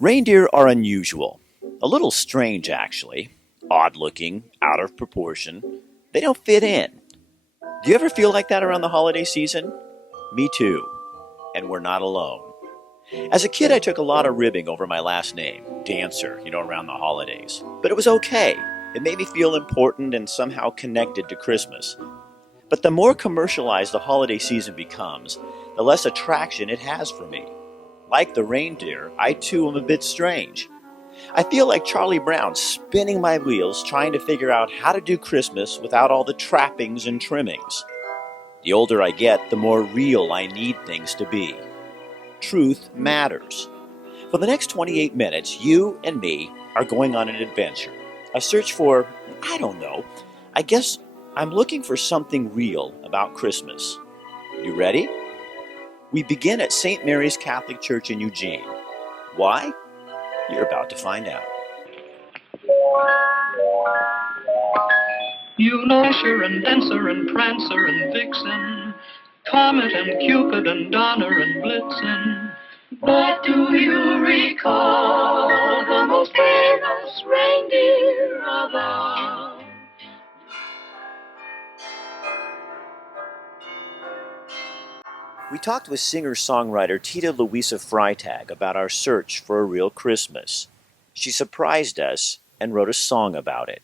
Reindeer are unusual. A little strange, actually. Odd-looking, out of proportion. They don't fit in. Do you ever feel like that around the holiday season? Me too. And we're not alone. As a kid, I took a lot of ribbing over my last name, Dancer, around the holidays. But it was okay. It made me feel important and somehow connected to Christmas. But the more commercialized the holiday season becomes, the less attraction it has for me. Like the reindeer, I too am a bit strange. I feel like Charlie Brown spinning my wheels trying to figure out how to do Christmas without all the trappings and trimmings. The older I get, the more real I need things to be. Truth matters. For the next 28 minutes, you and me are going on an adventure. A search for, I guess I'm looking for something real about Christmas. You ready? We begin at St. Mary's Catholic Church in Eugene. Why? You're about to find out. You know Dasher and Dancer and Prancer and Vixen, Comet and Cupid and Donner and Blitzen. But do you recall the most famous reindeer of all? We talked with singer-songwriter Tita Louisa Freitag about our search for a real Christmas. She surprised us and wrote a song about it.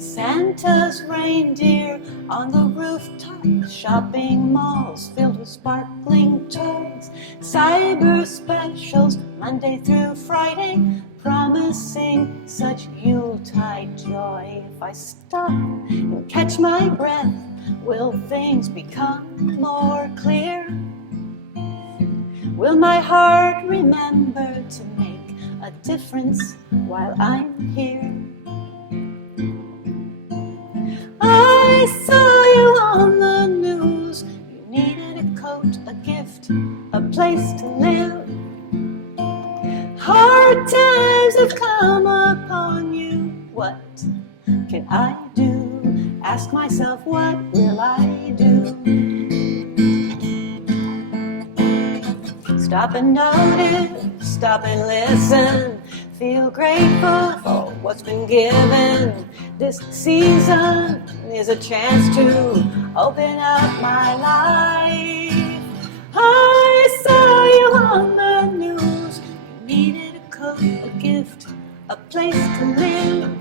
Santa's reindeer on the rooftop, shopping malls filled with sparkling toys, cyber specials Monday through Friday, promising such Yuletide joy. If I stop and catch my breath, will things become more clear? Will my heart remember to make a difference while I'm here? I saw you on the news. You needed a coat, a gift, a place to live. Hard times have come upon you. What can I do? Ask myself, what will I do? Stop and notice, stop and listen. Feel grateful for what's been given. This season is a chance to open up my life. I saw you on the news. You needed a coat, a gift, a place to live.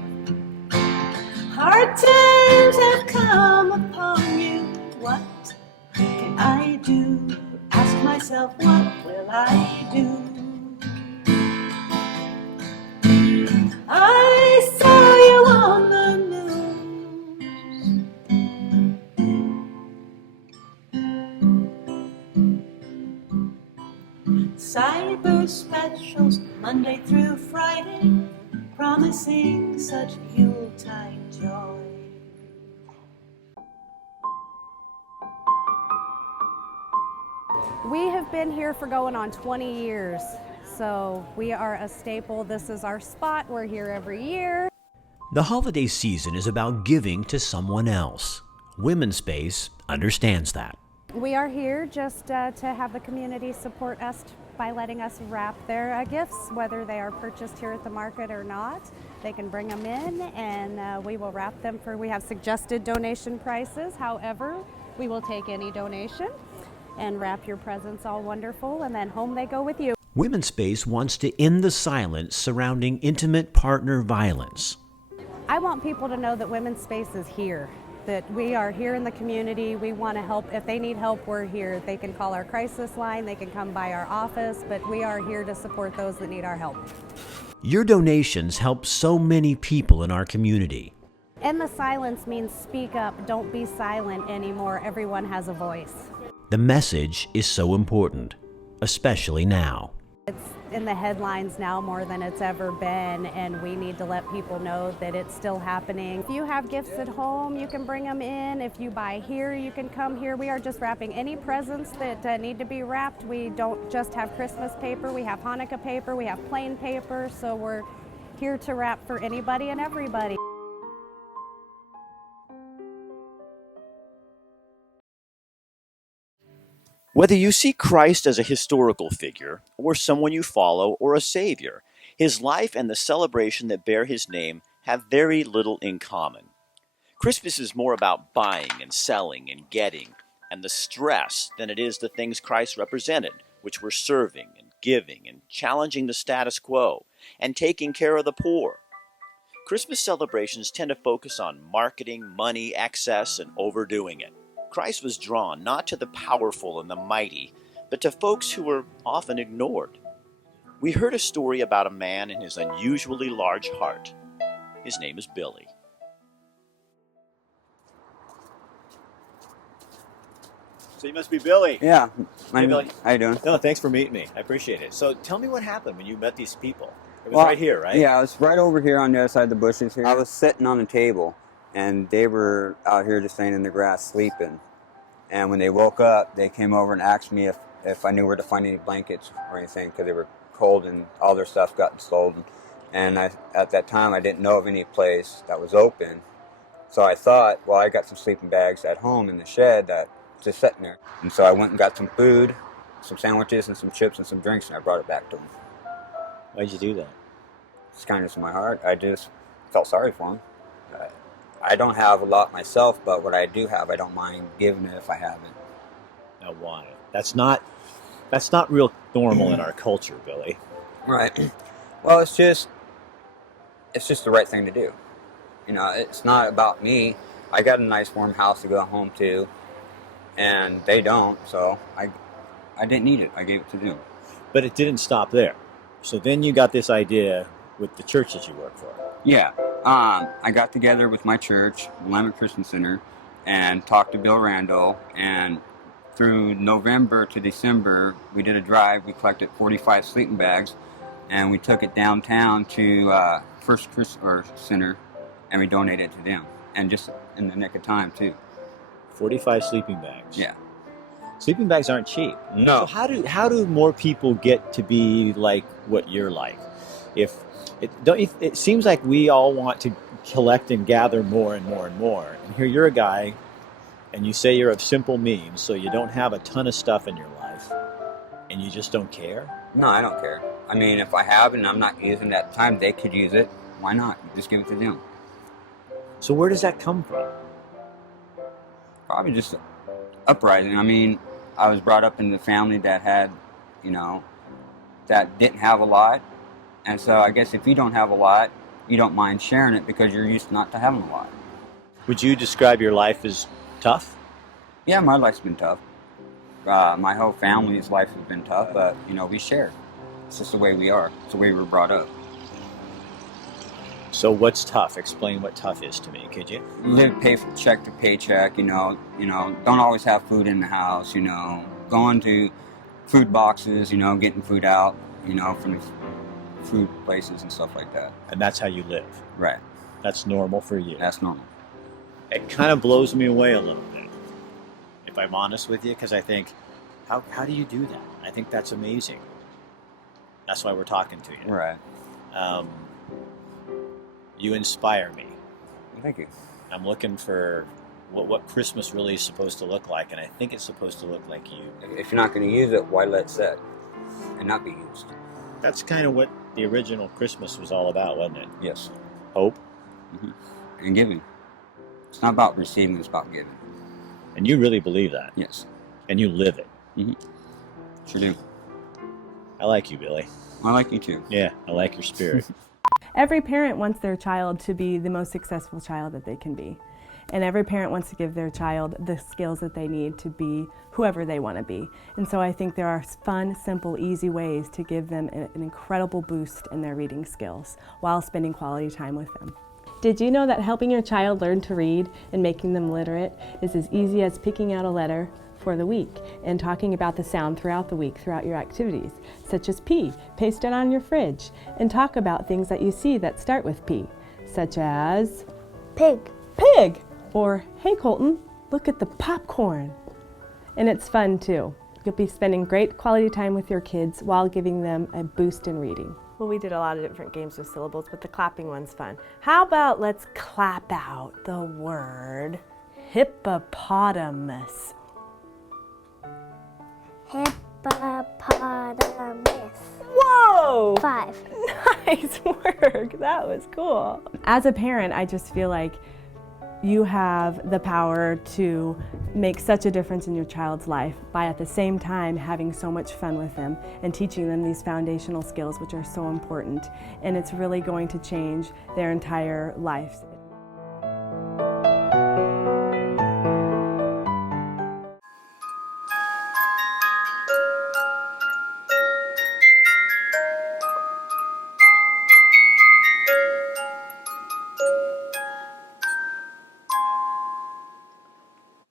Hard times have come upon you. What can I do? Ask myself, what will I do? I saw you on the news. Cyber specials Monday through Friday, promising such Yuletide joy. We have been here for going on 20 years, so we are a staple. This is our spot. We're here every year. The holiday season is about giving to someone else. Women's Space understands that. We are here just to have the community support us by letting us wrap their gifts, whether they are purchased here at the market or not. They can bring them in and we will wrap them we have suggested donation prices. However, we will take any donation and wrap your presents all wonderful, and then home they go with you. Women's Space wants to end the silence surrounding intimate partner violence. I want people to know that Women's Space is here, that we are here in the community. We want to help. If they need help, we're here. They can call our crisis line, they can come by our office, but we are here to support those that need our help. Your donations help so many people in our community. End the silence means speak up, don't be silent anymore. Everyone has a voice. The message is so important, especially now. It's in the headlines now more than it's ever been, and we need to let people know that it's still happening. If you have gifts at home, you can bring them in. If you buy here, you can come here. We are just wrapping any presents that need to be wrapped. We don't just have Christmas paper, we have Hanukkah paper, we have plain paper, so we're here to wrap for anybody and everybody. Whether you see Christ as a historical figure, or someone you follow, or a savior, his life and the celebration that bear his name have very little in common. Christmas is more about buying and selling and getting and the stress than it is the things Christ represented, which were serving and giving and challenging the status quo and taking care of the poor. Christmas celebrations tend to focus on marketing, money, excess, and overdoing it. Christ was drawn not to the powerful and the mighty, but to folks who were often ignored. We heard a story about a man and his unusually large heart. His name is Billy. So you must be Billy. Yeah. Hey, Billy. How you doing? No, thanks for meeting me. I appreciate it. So tell me what happened when you met these people. It was Well, right here, right? Yeah, I was right over here on the other side of the bushes here. I was sitting on a table, and they were out here just laying in the grass sleeping. And when they woke up, they came over and asked me if I knew where to find any blankets or anything, because they were cold and all their stuff got stolen. And at that time, I didn't know of any place that was open. So I thought, well, I got some sleeping bags at home in the shed that just sitting there. And so I went and got some food, some sandwiches and some chips and some drinks, and I brought it back to them. Why'd you do that? It's kindness in my heart. I just felt sorry for them. I don't have a lot myself, but what I do have, I don't mind giving it if I haven't. Now why? That's not real normal in our culture, Billy. Right. Well, it's just the right thing to do. You know, it's not about me. I got a nice warm house to go home to, and they don't, so I didn't need it. I gave it to them. But it didn't stop there. So then you got this idea with the church that you work for. Yeah. I got together with my church, Willamette Christian Center, and talked to Bill Randall, and through November to December, we did a drive. We collected 45 sleeping bags, and we took it downtown to First Christian Center, and we donated it to them, and just in the nick of time, too. 45 sleeping bags. Yeah. Sleeping bags aren't cheap. No. So how do more people get to be like what you're like? It seems like we all want to collect and gather more and more and more. And here you're a guy, and you say you're of simple means, so you don't have a ton of stuff in your life, and you just don't care? No, I don't care. I mean, if I have and I'm not using it at the time, they could use it. Why not? Just give it to them. So where does that come from? Probably just uprising. I mean, I was brought up in the family that had, that didn't have a lot. And so I guess if you don't have a lot, you don't mind sharing it because you're used not to having a lot. Would you describe your life as tough? Yeah, my life's been tough. My whole family's life has been tough, but, we share. It's just the way we are. It's the way we were brought up. So what's tough? Explain what tough is to me, could you? Live check to paycheck, don't always have food in the house, going to food boxes, getting food out, from the food places and stuff like that. And that's how you live? Right. That's normal for you? That's normal. It kind of blows me away a little bit, if I'm honest with you, because I think, how do you do that? I think that's amazing. That's why we're talking to you. Right. You inspire me. Thank you. I'm looking for what Christmas really is supposed to look like, and I think it's supposed to look like you. If you're not going to use it, why let it sit and not be used? That's kind of what the original Christmas was all about, wasn't it? Yes. Hope. Mm-hmm. And giving. It's not about receiving, it's about giving. And you really believe that? Yes. And you live it? Mm-hmm. Sure do. I like you, Billy. I like you too. Yeah, I like your spirit. Every parent wants their child to be the most successful child that they can be. And every parent wants to give their child the skills that they need to be whoever they want to be. And so I think there are fun, simple, easy ways to give them an incredible boost in their reading skills while spending quality time with them. Did you know that helping your child learn to read and making them literate is as easy as picking out a letter for the week and talking about the sound throughout the week throughout your activities, such as P, paste it on your fridge, and talk about things that you see that start with P, such as Pig. Pig, or hey Colton, look at the popcorn. And it's fun too. You'll be spending great quality time with your kids while giving them a boost in reading. Well, we did a lot of different games with syllables, but the clapping one's fun. How about let's clap out the word hippopotamus. Hippopotamus. Whoa! 5. Nice work. That was cool. As a parent, I just feel like you have the power to make such a difference in your child's life by at the same time having so much fun with them and teaching them these foundational skills which are so important, and it's really going to change their entire lives.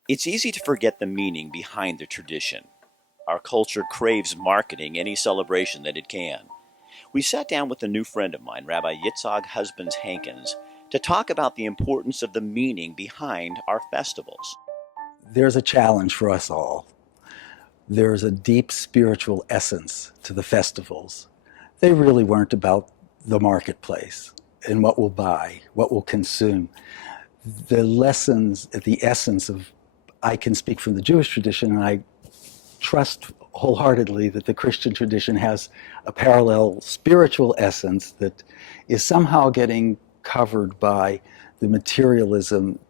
It's easy to forget the meaning behind the tradition. Our culture craves marketing any celebration that it can. We sat down with a new friend of mine, Rabbi Yitzhak Husbands Hankins, to talk about the importance of the meaning behind our festivals. There's a challenge for us all. There's a deep spiritual essence to the festivals. They really weren't about the marketplace and what we'll buy, what we'll consume. The lessons at the essence of, I can speak from the Jewish tradition, and I trust wholeheartedly that the Christian tradition has a parallel spiritual essence that is somehow getting covered by the materialism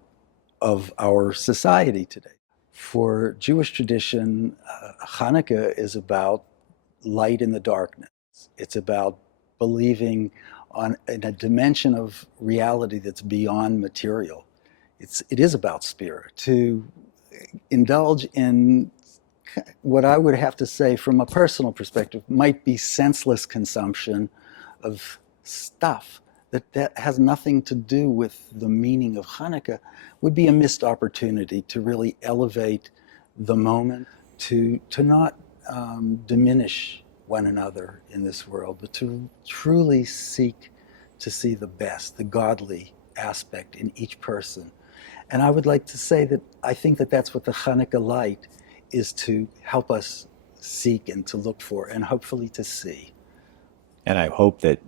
of our society today. For Jewish tradition, Hanukkah is about light in the darkness. It's about believing in a dimension of reality that's beyond material. It is about spirit. To indulge in what I would have to say from a personal perspective might be senseless consumption of stuff that has nothing to do with the meaning of Hanukkah would be a missed opportunity to really elevate the moment, to not diminish one another in this world, but to truly seek to see the best, the godly aspect in each person. And I would like to say that I think that that's what the Hanukkah light is to help us seek and to look for and hopefully to see. And I hope that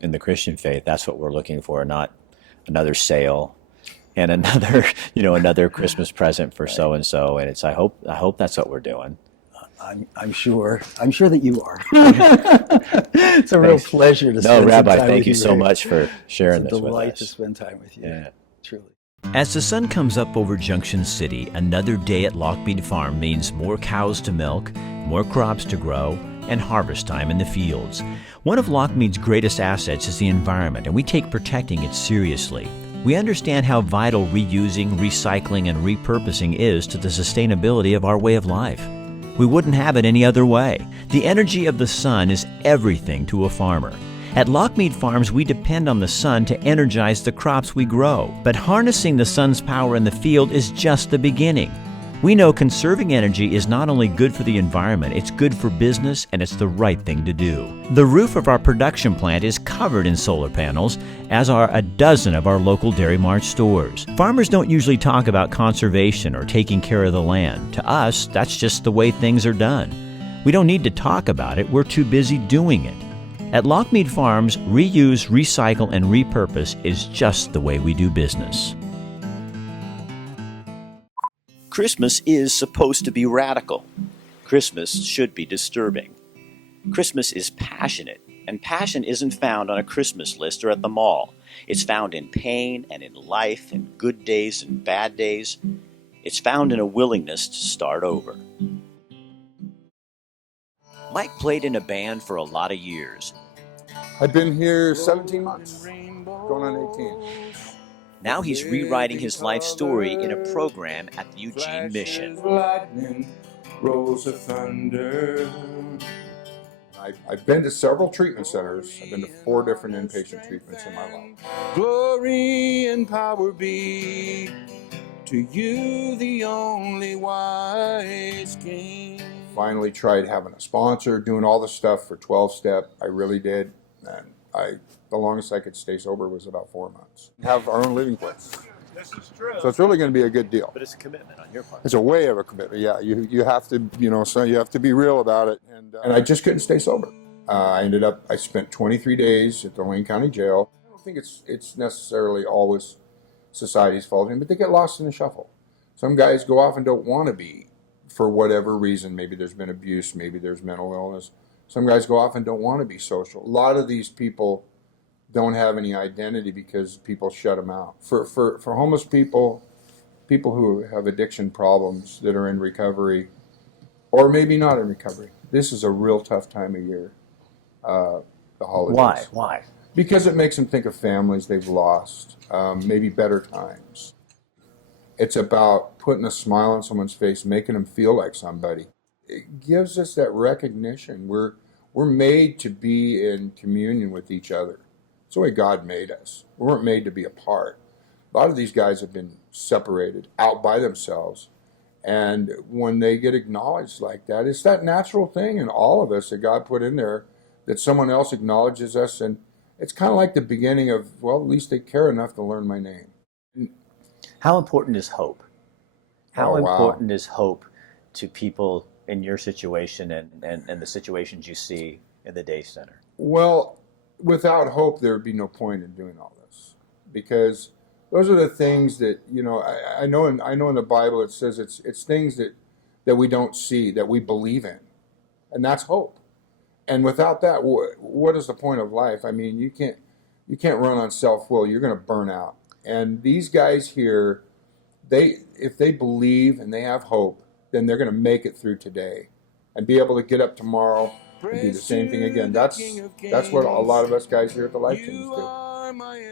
in the Christian faith, that's what we're looking for, not another sale and another, another Christmas present for so and so. And I hope that's what we're doing. I'm sure that you are. It's a real pleasure to spend Rabbi, some time thank with you so much for sharing this with us. It's a delight to spend time with you. Yeah. Truly. As the sun comes up over Junction City, another day at Lockmead Farm means more cows to milk, more crops to grow, and harvest time in the fields. One of Lockmead's greatest assets is the environment, and we take protecting it seriously. We understand how vital reusing, recycling, and repurposing is to the sustainability of our way of life. We wouldn't have it any other way. The energy of the sun is everything to a farmer. At Lockmead Farms, we depend on the sun to energize the crops we grow. But harnessing the sun's power in the field is just the beginning. We know conserving energy is not only good for the environment, it's good for business, and it's the right thing to do. The roof of our production plant is covered in solar panels, as are a dozen of our local Dairy Mart stores. Farmers don't usually talk about conservation or taking care of the land. To us, that's just the way things are done. We don't need to talk about it, we're too busy doing it. At Lockmead Farms, reuse, recycle, and repurpose is just the way we do business. Christmas is supposed to be radical. Christmas should be disturbing. Christmas is passionate, and passion isn't found on a Christmas list or at the mall. It's found in pain and in life, in good days and bad days. It's found in a willingness to start over. Mike played in a band for a lot of years. I've been here 17 months, going on 18. Now he's rewriting his life story in a program at the Eugene Mission. Lightning, rolls of thunder. I've been to several treatment centers. I've been to 4 different inpatient treatments in my life. Glory and power be to you, the only wise King. Finally tried having a sponsor, doing all the stuff for 12-step. I really did. And the longest I could stay sober was about 4 months. Have our own living place. This is true. So it's really going to be a good deal. But it's a commitment on your part. It's a way of a commitment. Yeah, you have to, so you have to be real about it. And I just couldn't stay sober. I spent 23 days at the Wayne County Jail. I don't think it's necessarily always society's fault, but they get lost in the shuffle. Some guys go off and don't want to be for whatever reason. Maybe there's been abuse, maybe there's mental illness. Some guys go off and don't want to be social. A lot of these people don't have any identity because people shut them out. For homeless people, people who have addiction problems that are in recovery, or maybe not in recovery, this is a real tough time of year, the holidays. Why? Because it makes them think of families they've lost, maybe better times. It's about putting a smile on someone's face, making them feel like somebody. It gives us that recognition. We're made to be in communion with each other. It's the way God made us. We weren't made to be apart. A lot of these guys have been separated out by themselves. And when they get acknowledged like that, it's that natural thing in all of us that God put in there, that someone else acknowledges us. And it's kind of like the beginning of, well, at least they care enough to learn my name. How important is hope? How Oh, wow. important is hope to people in your situation and the situations you see in the day center? Well, without hope, there would be no point in doing all this, because those are the things that, you know, I know in the Bible it says it's things that we don't see, that we believe in, and that's hope. And without that, what is the point of life? I mean, you can't run on self-will. You're going to burn out. And these guys here, if they believe and they have hope, then they're going to make it through today and be able to get up tomorrow and do the same thing again. That's what a lot of us guys here at the Life Teams do.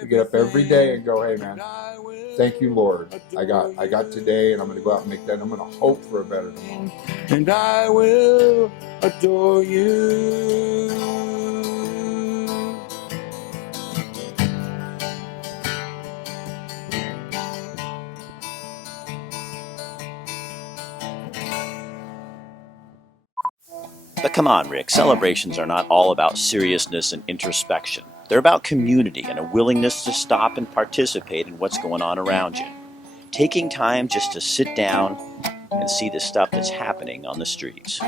We get up every day and go, hey man, thank you, Lord. I got today, and I'm going to go out and make that. And I'm going to hope for a better tomorrow. And I will adore you. But come on, Rick, celebrations are not all about seriousness and introspection. They're about community and a willingness to stop and participate in what's going on around you. Taking time just to sit down and see the stuff that's happening on the streets.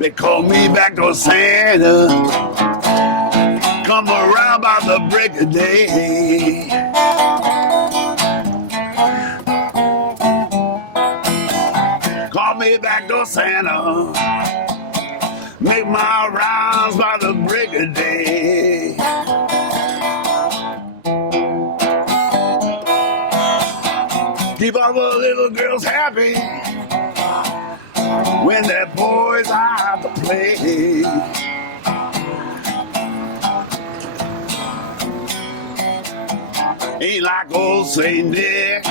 They call me back to Santa. Come around by the break of day. Call me back to Santa. Make my rounds by the break of day. Keep all the little girls happy when their boys are out to play. Ain't like old St. Nick,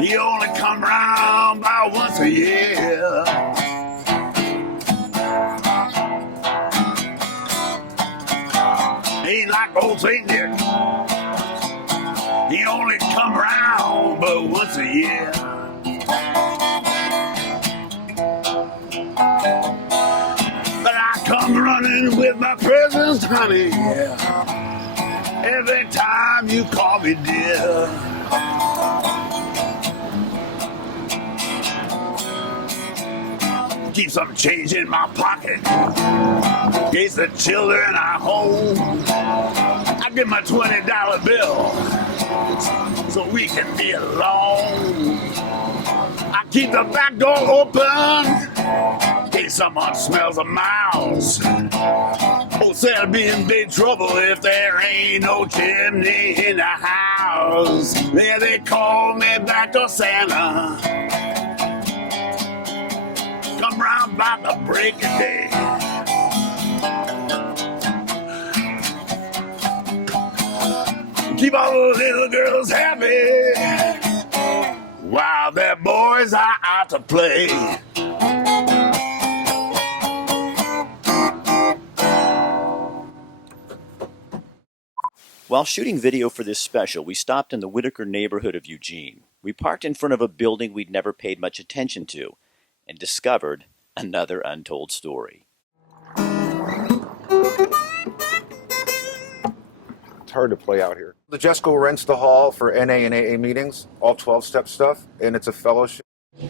he only come round about once a year. Ain't like old St. Nick, he only come round but once a year. But I come running with my presents, honey, every time you call me dear. Keep some change in my pocket in case the children are home. I get my $20 bill so we can be alone. I keep the back door open in case someone smells a mouse. Oh, Santa be in big trouble if there ain't no chimney in the house. Yeah, they call me back to Santa. Come round by the break of day. Keep all the little girls happy while their boys are out to play. While shooting video for this special, we stopped in the Whitaker neighborhood of Eugene. We parked in front of a building we'd never paid much attention to and discovered another untold story. It's hard to play out here. The Jesco rents the hall for NA and AA meetings, all 12-step stuff, and it's a fellowship.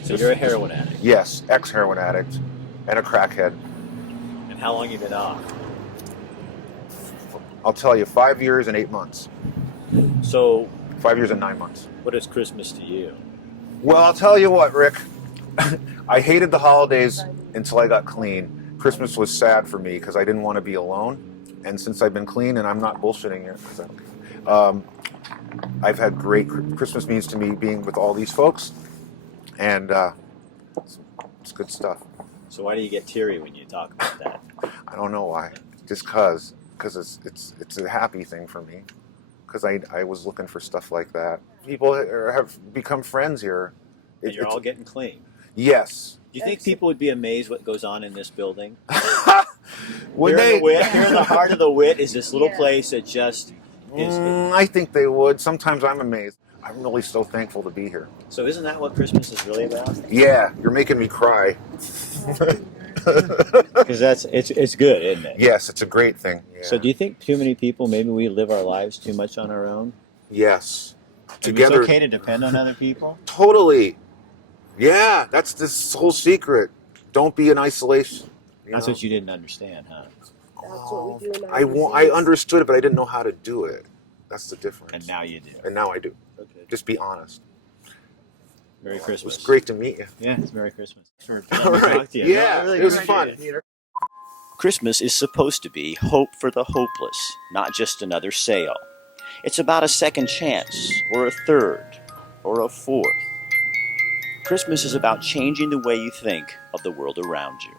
So you're a heroin addict? Yes, ex-heroin addict and a crackhead. And how long you been off? I'll tell you, 5 years and 8 months. So, 5 years and 9 months. what is Christmas to you? Well, I'll tell you what, Rick. I hated the holidays until I got clean. Christmas was sad for me because I didn't want to be alone. And since I've been clean, and I'm not bullshitting you, because I've had great Christmas means to me being with all these folks, and it's good stuff. So why do you get teary when you talk about that? I don't know why. Just because it's a happy thing for me. Because I was looking for stuff like that. People have become friends here. And you're all getting clean. Yes. Do you think people would be amazed what goes on in this building? Would here in the heart of the Wit is this little place that just is. I think they would. Sometimes I'm amazed. I'm really so thankful to be here. So isn't that what Christmas is really about? Yeah, you're making me cry. Because it's good, isn't it? Yes, it's a great thing. Yeah. So do you think too many people, maybe we live our lives too much on our own? Yes. Together. It's okay to depend on other people? Totally. Yeah, that's this whole secret. Don't be in isolation. That's what you didn't understand, huh? That's what we do in our I understood it, but I didn't know how to do it. That's the difference. And now you do. And now I do. Okay. Just be honest. Merry Christmas. It was great to meet you. Yeah, it's Merry Christmas. All right. Yeah, it was fun. Christmas is supposed to be hope for the hopeless, not just another sale. It's about a second chance, or a third, or a fourth. Christmas is about changing the way you think of the world around you.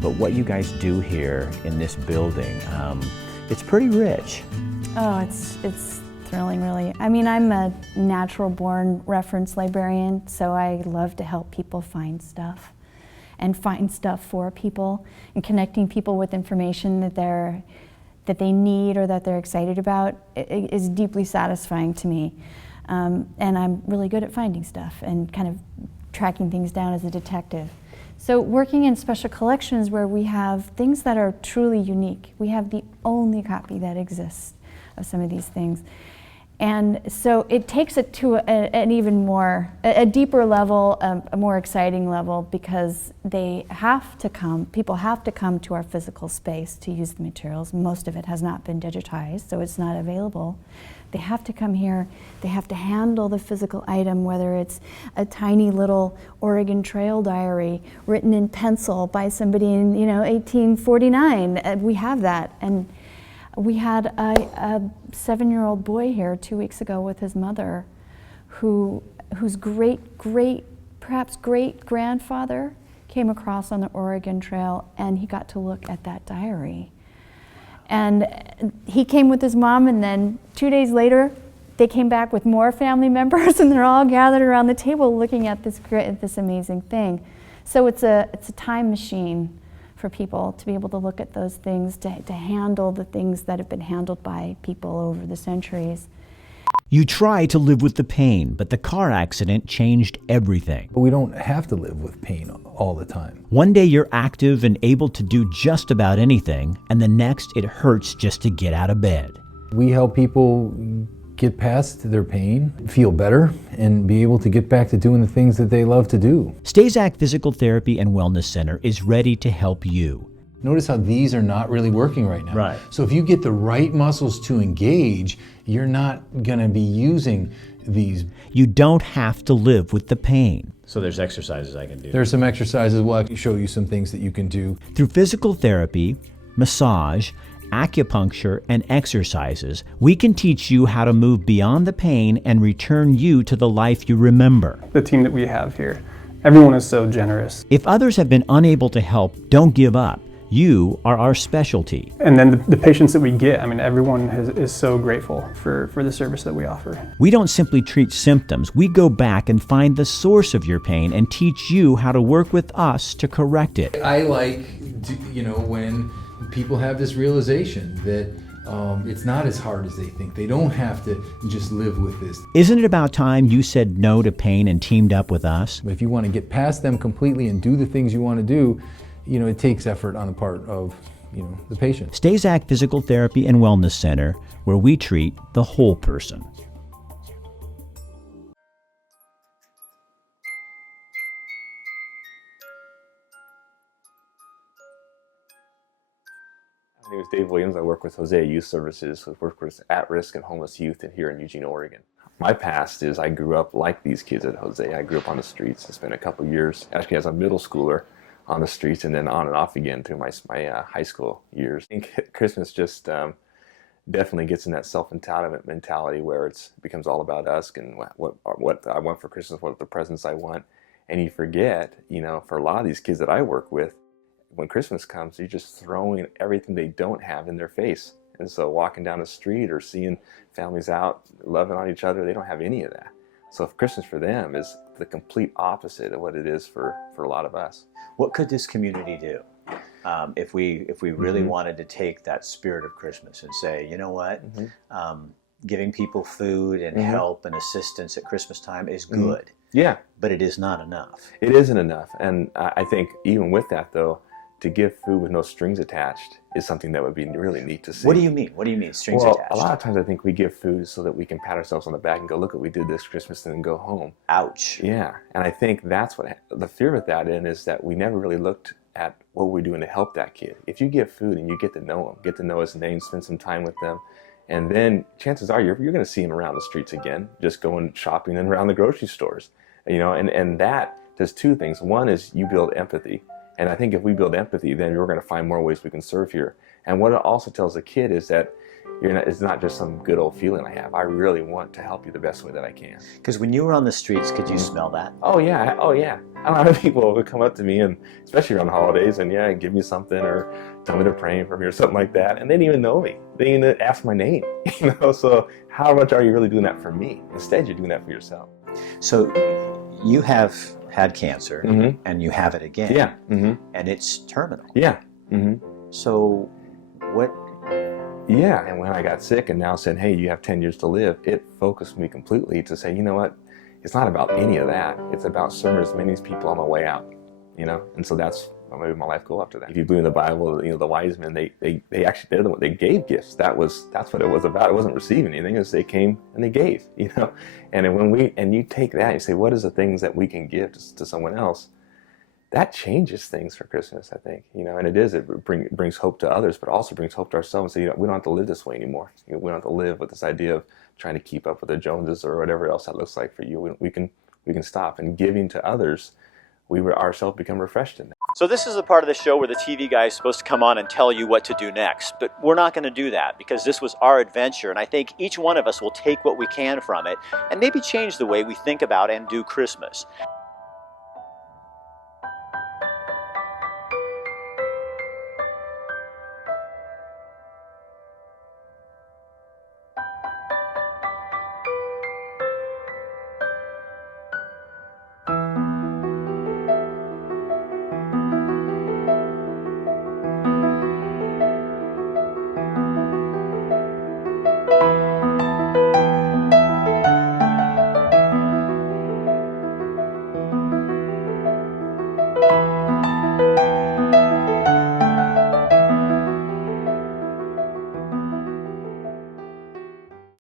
But what you guys do here in this building, it's pretty rich. Oh, it's thrilling, really. I mean, I'm a natural-born reference librarian, so I love to help people find stuff and find stuff for people and connecting people with information that they need or that they're excited about is deeply satisfying to me. And I'm really good at finding stuff and kind of tracking things down as a detective. So working in special collections where we have things that are truly unique. We have the only copy that exists of some of these things. And so it takes it to an even more, a deeper level, a more exciting level, because they have to come, people have to come to our physical space to use the materials. Most of it has not been digitized, so it's not available. They have to come here, they have to handle the physical item, whether it's a tiny little Oregon Trail diary written in pencil by somebody in 1849. We have that. And we had a 7-year-old boy here 2 weeks ago with his mother whose perhaps great-grandfather came across on the Oregon Trail, and he got to look at that diary. And he came with his mom, and then 2 days later, they came back with more family members, and they're all gathered around the table looking at this amazing thing. So it's a time machine for people to be able to look at those things, to handle the things that have been handled by people over the centuries. You try to live with the pain, but the car accident changed everything. But we don't have to live with pain all the time. One day you're active and able to do just about anything, and the next it hurts just to get out of bed. We help people get past their pain, feel better, and be able to get back to doing the things that they love to do. Stazak Physical Therapy and Wellness Center is ready to help you. Notice how these are not really working right now. Right. So if you get the right muscles to engage, you're not going to be using these. You don't have to live with the pain. So there's exercises I can do. There's some exercises. We'll show you some things that you can do. Through physical therapy, massage, acupuncture, and exercises, we can teach you how to move beyond the pain and return you to the life you remember. The team that we have here, everyone is so generous. If others have been unable to help, don't give up. You are our specialty. And then the patients that we get, I mean, everyone is so grateful for the service that we offer. We don't simply treat symptoms. We go back and find the source of your pain and teach you how to work with us to correct it. I like, when people have this realization that it's not as hard as they think. They don't have to just live with this. Isn't it about time you said no to pain and teamed up with us? But if you want to get past them completely and do the things you want to do, it takes effort on the part of, the patient. Stazak Physical Therapy and Wellness Center, where we treat the whole person. name is Dave Williams. I work with Hosea Youth Services, who work with at-risk and homeless youth here in Eugene, Oregon. My past is I grew up like these kids at Hosea. I grew up on the streets. I spent a couple years, actually as a middle schooler, on the streets, and then on and off again through my high school years. I think Christmas just definitely gets in that self-entitlement mentality where it becomes all about us and what I want for Christmas, what the presents I want. And you forget, you know, for a lot of these kids that I work with, when Christmas comes, you're just throwing everything they don't have in their face. And so walking down the street or seeing families out loving on each other, they don't have any of that. So Christmas for them is the complete opposite of what it is for a lot of us. What could this community do if we really Mm-hmm. wanted to take that spirit of Christmas and say, you know what, giving people food and Mm-hmm. help and assistance at Christmas time is Mhm. good, Yeah. but it is not enough. It isn't enough. And I think even with that, though, to give food with no strings attached is something that would be really neat to see. What do you mean? What do you mean, strings Well, attached? a lot of times I think we give food so that we can pat ourselves on the back and go, look what we did this Christmas, and then go home. Ouch. Yeah. And I think that's what the fear with that is that we never really looked at what we're doing to help that kid. If you give food and you get to know him, get to know his name, spend some time with them, and then chances are you're going to see him around the streets again, just going shopping and around the grocery stores. You know, and that does two things. One is you build empathy. And I think if we build empathy, then we're going to find more ways we can serve here. And what it also tells the kid is that it's not just some good old feeling I have. I really want to help you the best way that I can. Because when you were on the streets, could you smell that? Oh yeah, oh yeah. A lot of people would come up to me, and especially around the holidays, and yeah, give me something or tell me they're praying for me or something like that. And they didn't even know me. They didn't even ask my name. You know, so how much are you really doing that for me? Instead, you're doing that for yourself. So you have had cancer, Mhm. and you have it again. Yeah. Mm-hmm. And it's terminal. Yeah. Mm-hmm. So what? Yeah, and when I got sick and now said, hey, you have 10 years to live, it focused me completely to say, you know what, it's not about any of that. It's about serving as many people on my way out, you know? And so that's maybe my life goal after that. If you believe in the Bible, you know, the wise men, they actually, they're the one, they gave gifts. That's what it was about. It wasn't receiving anything. It was they came and they gave, you know? And when you take that and you say, what is the things that we can give to someone else? That changes things for Christmas, I think, you know, and it brings hope to others, but also brings hope to ourselves. So, you know, we don't have to live this way anymore. You know, we don't have to live with this idea of trying to keep up with the Joneses or whatever else that looks like for you. We can stop, and giving to others, we ourselves become refreshed in that. So this is the part of the show where the TV guy is supposed to come on and tell you what to do next, but we're not going to do that because this was our adventure, and I think each one of us will take what we can from it and maybe change the way we think about and do Christmas.